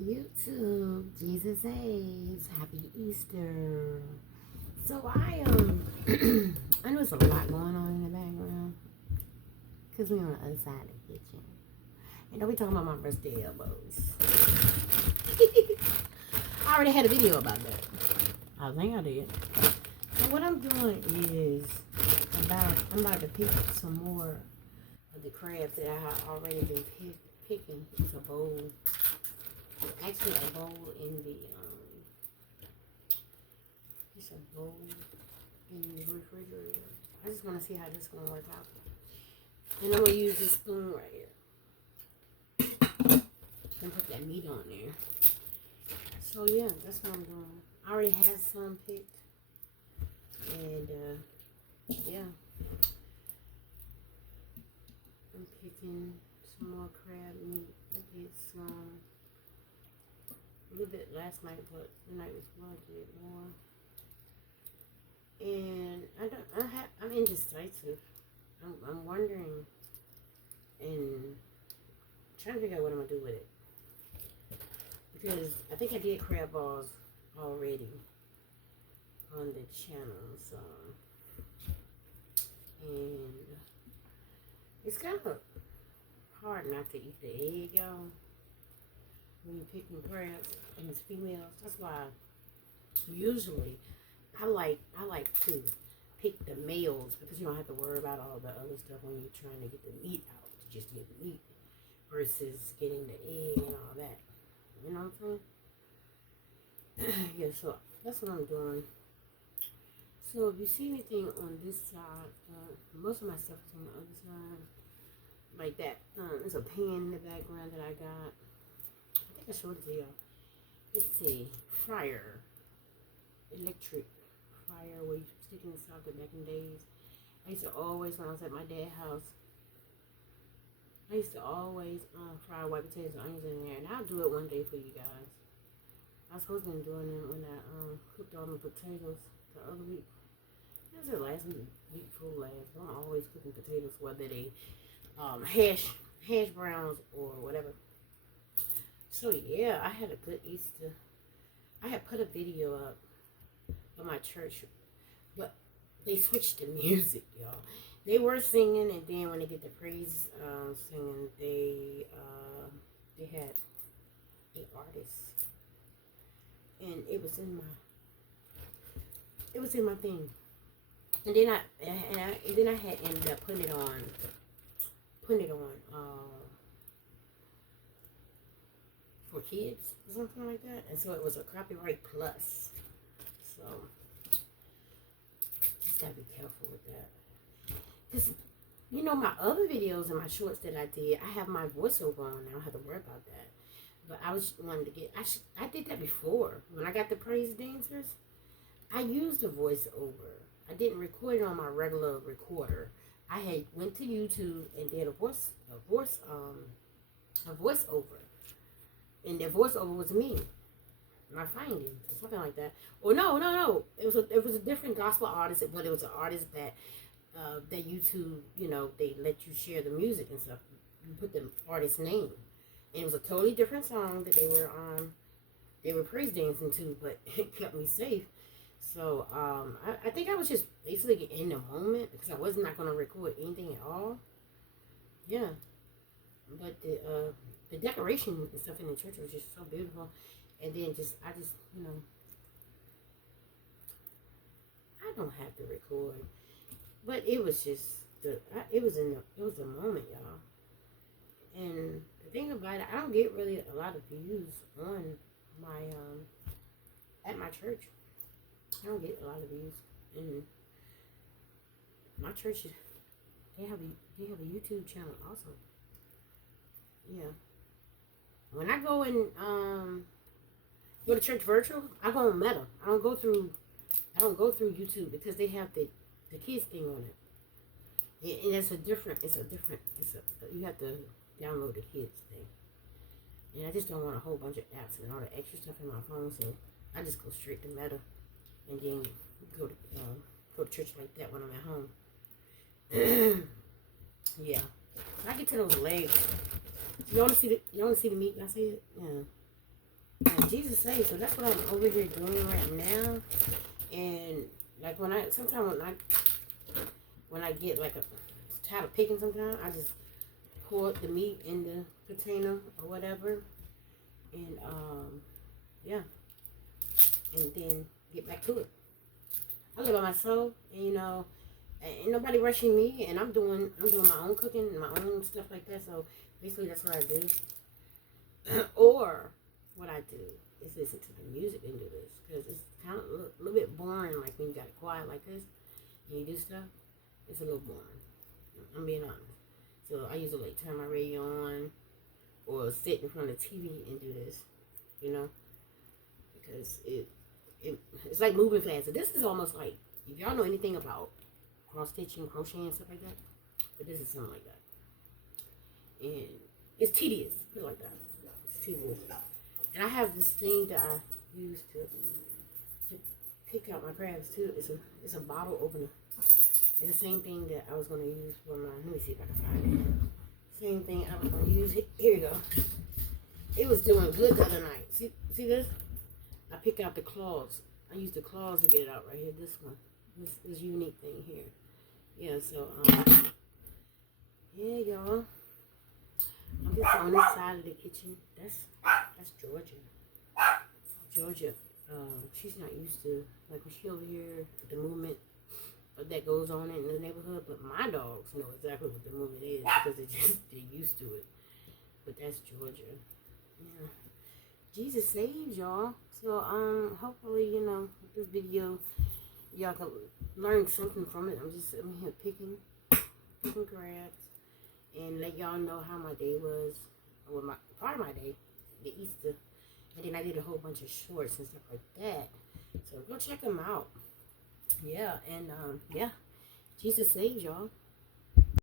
YouTube, Jesus saves, Happy Easter. So I know there's a lot going on in the background because we're on the other side of the kitchen. And don't be talking about my birthday elbows. I already had a video about that. I think I did. So what I'm doing is I'm about to pick some more of the crabs that I have already been picking. It's a bowl. Actually, a bowl in the it's a bowl in the refrigerator. I just want to see how this is gonna work out. And I'm gonna use this spoon right here and put that meat on there. So yeah, that's what I'm doing. I already had some picked, and yeah, I'm picking some more crab meat. I did some a little bit last night, but the night before I did more. And I'm indecisive. I'm wondering and trying to figure out what I'm gonna do with it because I think I did crab balls already on the channel, so and it's kind of hard not to eat the egg, y'all, when you're picking crabs and it's females. That's why usually I like to pick the males because you don't have to worry about all the other stuff when you're trying to get the meat out. To just get the meat versus getting the egg and all that. You know what I'm saying? Yeah, so that's what I'm doing. So if you see anything on this side, most of my stuff is on the other side. Like that. There's a pan in the background that I got. I think I showed it to y'all. It's a fryer. Electric fryer where you stick in the socket back in days. I used to always, when I was at my dad's house, I used to always fry white potatoes and onions in there. And I'll do it one day for you guys. I was supposed to be doing it when I cooked all the potatoes the other week. That was the last week full last. I'm always cooking potatoes, whether they hash browns or whatever. So yeah, I had a good Easter. I had put a video up of my church, but they switched the music, y'all. They were singing, and then when they did the praise singing, they had 8 artists, and it was in my thing. And then I had ended up putting it on for kids or something like that, and so it was a copyright plus. So just gotta be careful with that. Cause you know my other videos and my shorts that I did, I have my voiceover on. I don't have to worry about that. But I was wanting to get. I did that before when I got the praise dancers. I used a voiceover. I didn't record it on my regular recorder. I had went to YouTube and did a voiceover, and the voiceover was me, my findings, or something like that. Or no. It was a different gospel artist, but it was an artist that that YouTube, they let you share the music and stuff. You put the artist's name, and it was a totally different song that they were praise dancing to, but it kept me safe. So I think I was just basically in the moment because I was not going to record anything at all. Yeah, but the decoration and stuff in the church was just so beautiful, and then I don't have to record, but it was just it was a moment, y'all. And the thing about it, I don't get really a lot of views on my at my church. I don't get a lot of views, and my church they have a YouTube channel also. Yeah, when I go and go to church virtual, I go on Meta. I don't go through YouTube because they have the kids thing on it. And you have to download the kids thing. And I just don't want a whole bunch of apps and all the extra stuff in my phone, so I just go straight to Meta and then go to church like that when I'm at home. Yeah. I get to those legs. You want to see the meat? I see it? Yeah. And Jesus saves, so that's what I'm over here doing right now. And like when I get like a tired of picking, sometimes I just pour the meat in the container or whatever, and yeah, and then get back to it. I live by myself, and ain't nobody rushing me, and I'm doing my own cooking, my own stuff like that. So basically, that's what I do. Or what I do is listen to the music and do this, because it's kind of a little bit boring. Like when you got it quiet like this and you do stuff, it's a little boring. I'm being honest. So I usually like turn my radio on or sit in front of the TV and do this, you know, because it's like moving fast. So this is almost like, if y'all know anything about cross stitching, crocheting, and stuff like that, but this is something like that, and it's tedious. Put it like that. It's tedious. And I have this thing that I use to pick out my crabs too. It's a bottle opener. It's the same thing that I was gonna use for my. Let me see if I can find it. Same thing I was gonna use. Here you go. It was doing good the other night. See this? I pick out the claws. I use the claws to get it out right here. This one. This unique thing here. Yeah. So yeah, y'all. I'm just on this side of the kitchen. That's Georgia. Georgia. She's not used to, like, when she over here, the movement that goes on in the neighborhood. But my dogs know exactly what the movement is because they're used to it. But that's Georgia. Yeah. Jesus saves y'all. So hopefully, this video y'all can learn something from it. I'm just sitting here picking crabs and let y'all know how my day was. Well, my part of my day, the Easter, and then I did a whole bunch of shorts and stuff like that. So go check them out. Yeah, and yeah, Jesus saves y'all.